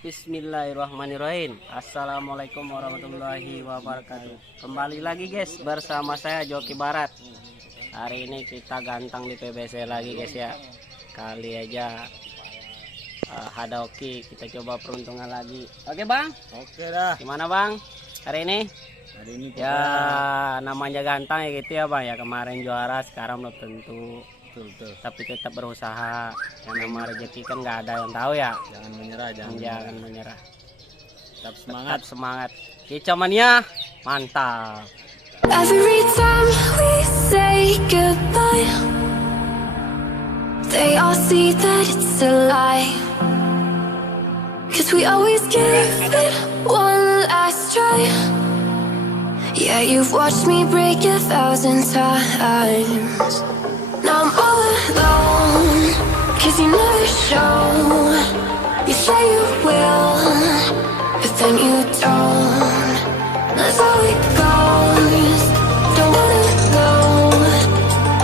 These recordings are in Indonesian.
Bismillahirrahmanirrahim. Assalamualaikum warahmatullahi wabarakatuh. Kembali lagi guys bersama saya Joki Barat. Hari ini kita gantang di PBC lagi guys ya. Kali aja ada oke, kita coba peruntungan lagi. Oke bang? Oke dah. Gimana bang hari ini? Hari ini Ya namanya gantang ya gitu ya bang ya. Kemarin juara, sekarang belum tentu. betul. Tapi tetap berusaha. Yang nama rezeki kan nggak ada yang tahu ya. Jangan menyerah, Jangan menyerah. Tetap semangat. Tetap semangat. Kicau mania, mantap. Every time we say goodbye, they all see that it's a lie. 'Cause we always give it one last try. Yeah, you've watched me break 1,000 times. Now I'm all alone, 'cause you never show. You say you will, but then you don't. That's how it goes. Don't wanna go.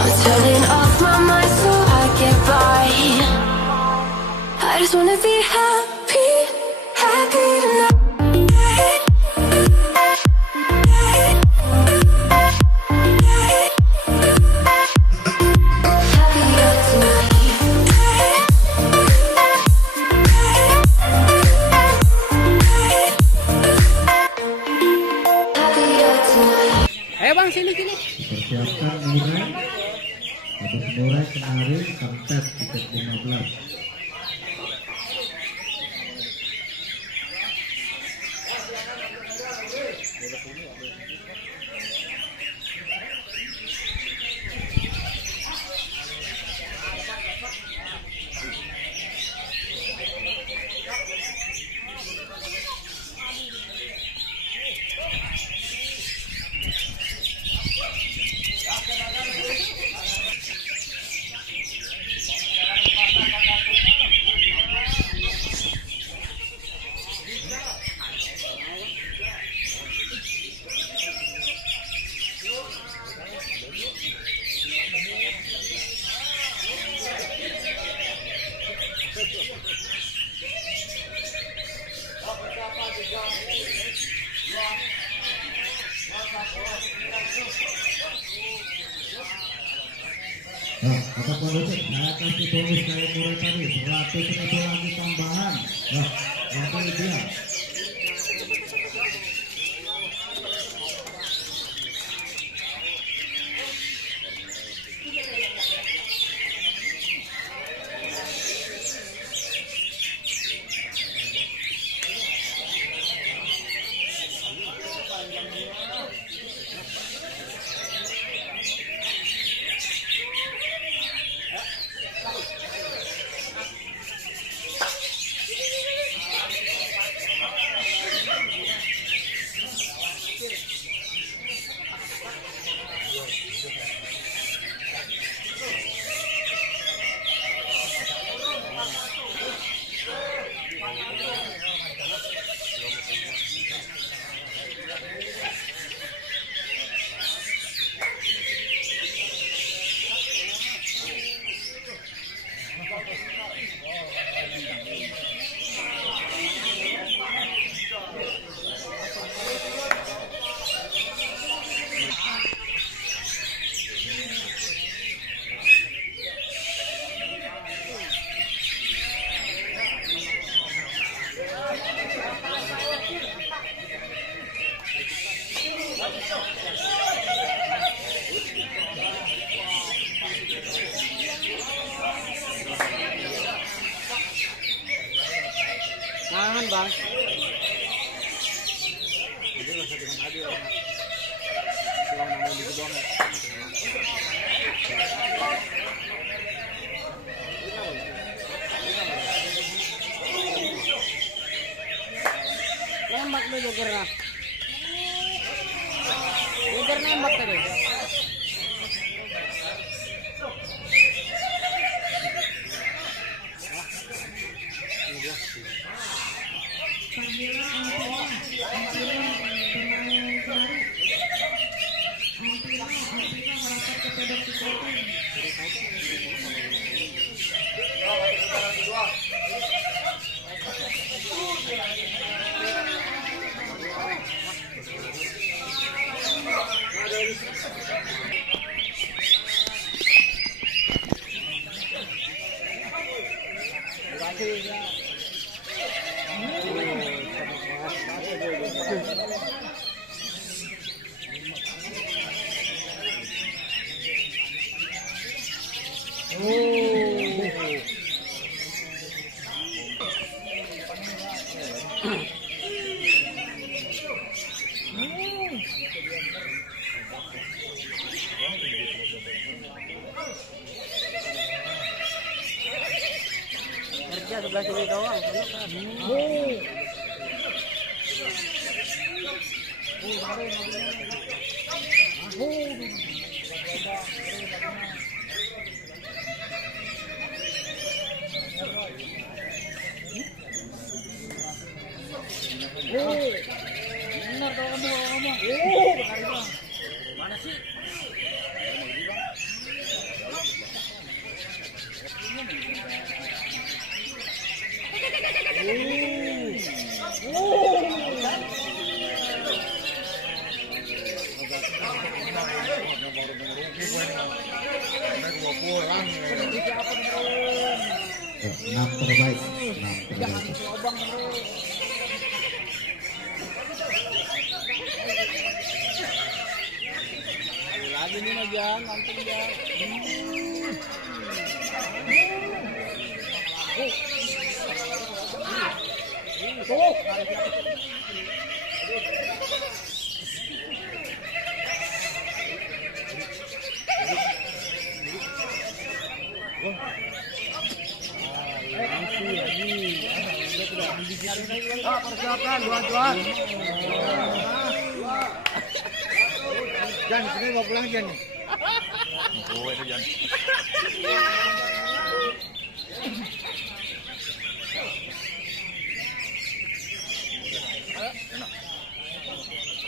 I'm turning off my mind so I get by. I just wanna be happy, happy tonight. Ayo bang sini. Persiapkan murai. Habis murai kemarin sampai tiket 15. Nah, kata penutup, saya kasih bonus dari murid tadi 100.000 lagi tambahan. Nah, itu dia. Nahan bang. Nembak tuh jokernya. Joker nembak tadi. Kerja sebelah sini doang. Mana sih? Enam terbaik, 6 terbaik. Lagi nih Majan, nanti ya. Persiapan dua-duaan. Jan, sini mau pulang Jan. Oh, itu Jan.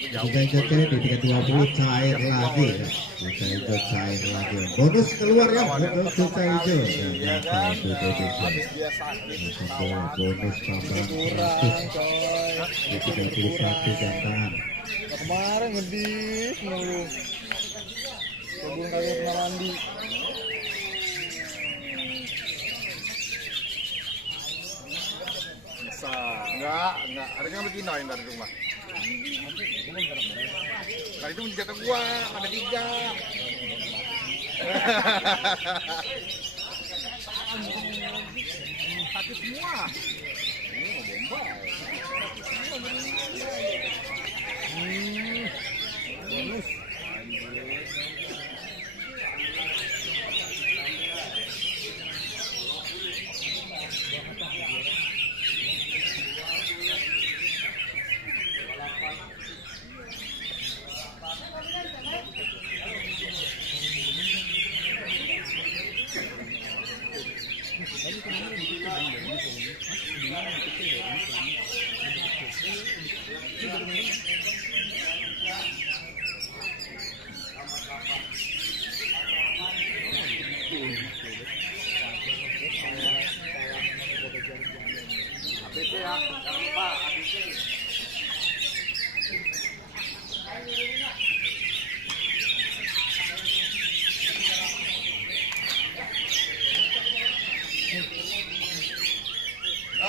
Liga Jogja di 320 cair lagi ya. Liga hijau cair lagi. Bonus keluar ya untuk Liga hijau. Bonus tambahan 100 di 31 jantan. Kemarin ngedis mulu. Kebun kagak pernah mandi. Enggak. Harusnya begini dari rumah. Nah itu menjata gua, ada 3. Sakit semua. Ini mau bomba. Bonus. ABC ya, jangan lupa ABC.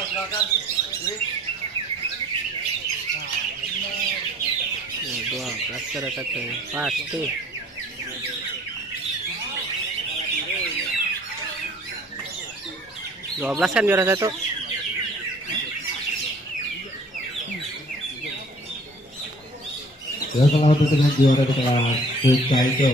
Silakan. Dua, plaster satu, pasti. Dua belas kan juara satu. Ya kalau untuk dengan juara di kelas Liga hijau.